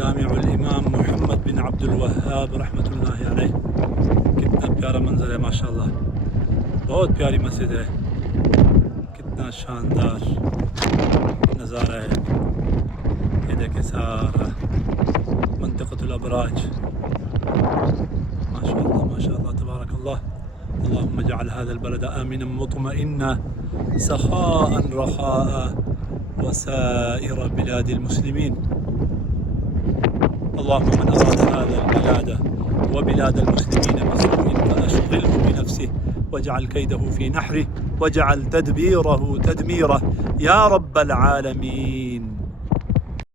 جامع الإمام محمد بن عبد الوهاب رحمة الله عليه। कितना प्यारा मंजर है माशाल्लाह, बहुत प्यारी मस्जिद है, कितना शानदार नज़ारा है। ये देखे सारा मंतिक़तुल अबराज, माशाल्लाह माशाल्लाह तबारक अल्लाह। اللهم اجعل هذا البلد آمنا مطمئنا سخاء رخاء وسائر بلاد المسلمين. اللهم من أراد هذا البلاد وبلاد المسلمين بسوء فأشغله بنفسه واجعل كيده في نحره واجعل تدبيره تدميره يا رب العالمين.